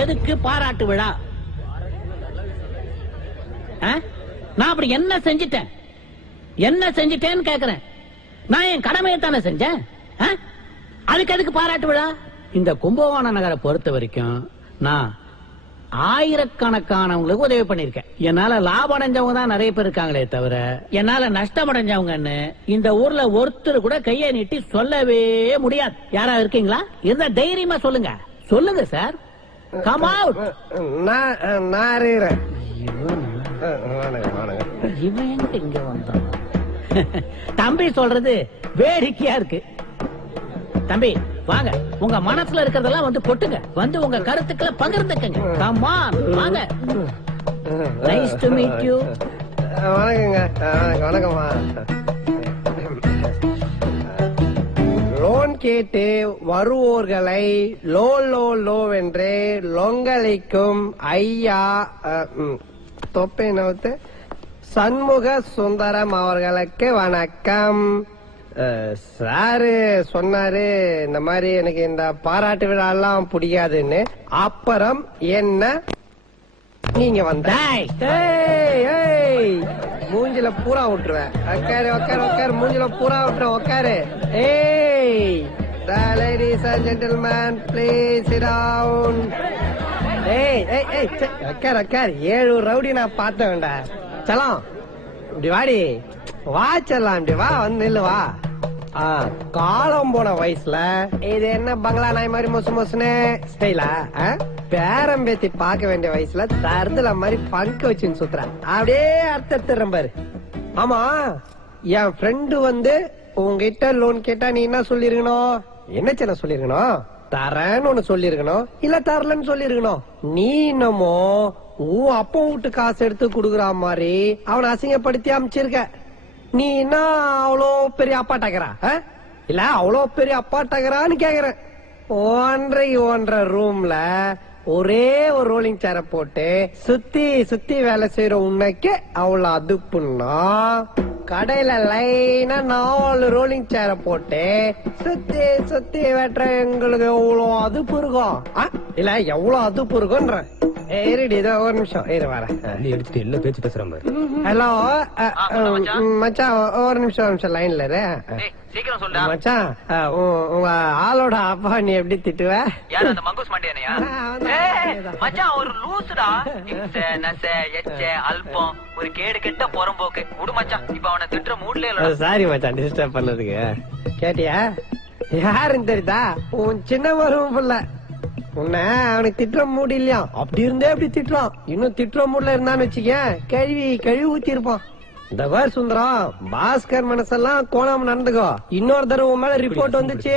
எதுக்கு பாராட்டு விழா? நான் அப்படி என்ன செஞ்சிட்டேன்னு கேக்குறேன். நான் என் கடமையை தானே செஞ்சேன். அதுக்கு எதுக்கு பாராட்டு விழா? இந்த கும்பகோணம் நகரை பொறுத்த வரைக்கும் நான் ஆயிரக்கணக்கானவங்களுக்கு உதவி பண்ணிருக்கேன். என்னால லாபம் அடைஞ்சவங்க தான் நிறைய பேர் இருக்காங்களே தவிர என்னால நஷ்டம் அடைஞ்சவங்கன்னு இந்த ஊர்ல ஒருத்தர் கூட கையை நீட்டி சொல்லவே முடியாது. யாரா இருக்கீங்களா? இருந்தா தைரியமா சொல்லுங்க. சொல்லுங்க சார். Come out. நான் இவன் இங்க வந்தான். தம்பி சொல்றது வேடிக்கையா இருக்கு. தம்பி வாங்க, உங்க மனசுல இருக்கிறதெல்லாம் வந்து கொட்டுங்க. வந்து உங்க கருத்துக்களை பகிர்ந்துக்கங்க. கம் ஆன் வாங்க. Nice to meet you. வணக்கங்க. வணக்கம்மா. லோன் கேட்டு வருவோர்களை லோ லோ லோ வென்று லொங்கலிக்கும் ஐயா தொப்பை நவுத்து சண்முக சுந்தரம் அவர்களுக்கு வணக்கம். சாரு சொன்னாரு இந்த மாதிரி எனக்கு இந்த பாராட்டு விழா எல்லாம் பிடிக்காதுன்னு. அப்புறம் என்ன நீங்க வந்த மூஞ்சில பூரா விட்டுருவேன். உக்காரு உக்காரு உக்காரு. மூஞ்சில பூரா விட்டுருவேன். உக்காரு. ஏய் ladies and gentlemen please sit down. ஏய் ஏய் ஏய் உக்காரு உக்காரு. 7 ரவுடி நான் பார்த்த வேண்டாம். சலாம் இப்படி வாடி. வா செல்லாம் இப்படி வா. வந்து நில்லு வா. காலம் போன வயசுல இது என்ன பங்களா நாய் மாதிரி மொசு மொசுன்னு ஸ்டைலா? பேரம் பேத்தி பார்க்க வேண்டிய வயசுல தருதுல மாதிரி பங்கு வச்சுன்னு சுத்துறேன். அப்படியே அர்த்தம் பாரு. ஆமா, என் ஃப்ரெண்டு வந்து உங்ககிட்ட லோன் கேட்டா நீ என்ன சொல்லிருக்கணும்? என்ன சின்ன சொல்லிருக்கணும்? தரேன்னு ஒண்ணு சொல்லிருக்கணும், இல்ல தரலன்னு சொல்லிருக்கணும். நீ என்னமோ உன் அப்பா வீட்டு காசு எடுத்து குடுக்குற மாதிரி அவனை அசிங்கப்படுத்தி அமைச்சிருக்க. நீ என்ன அவ்வளோ பெரிய அப்பாட்டாக்குறா? இல்ல அவ்வளோ பெரிய அப்பாட்டாக்குறான்னு கேக்குறேன். 1.5 ரூம்ல ஒரே ஒரு ரோலிங் சேர போட்டு சுத்தி சுத்தி வேலை செய்யற உன்னைக்கு அவ்வளவு அதுப்புன்னா, கடையில லைனா 4 ரோலிங் சேர போட்டு சுத்தி சுத்தி வெட்டுற எங்களுக்கு எவ்வளவு அதுப்பு இருக்கும்? இல்ல எவ்வளவு அதுப்பு இருக்கும்ன்ற. ஏறிடி இதோ ஒரு நிமிஷம் இரு வர. எடுத்துட்டு என்ன பேச்சு பேசுற மாதிரி. ஹலோ மச்சான், ஒரு நிமிஷம் லைன்ல இரு. மச்சான், உங்க ஆளோட அப்பா நீ எப்படி திட்டுவ? மங்கூஸ் மண்டியானையா? மச்சான் ஒரு லூசுடா. அல்பம் ஒரு கேடு கெட்ட புறம்போக்கு. விடு மச்சான், இப்ப அவனை திட்டுற மூட்ல இல்ல. சாரி மச்சான் டிஸ்டர்ப் பண்ணதுக்கு. கேட்டியா யாருன்னு தெரியுதா? உன் சின்ன மருமம் புள்ள. உன்ன அவனுக்கு திட்டுற மூடு இல்லையா? அப்படி இருந்தே அப்படி திட்டுறான். இன்னும் திட்டுற மூட்ல இருந்தான்னு வச்சுக்க கழுவி ஊத்தி இருப்பான். இந்த வேர் சுந்தரம், பாஸ்கர் மனசெல்லாம் கோணாம நடந்துக்கோ. இன்னொரு தடவை உன் மேல ரிப்போர்ட் வந்துச்சு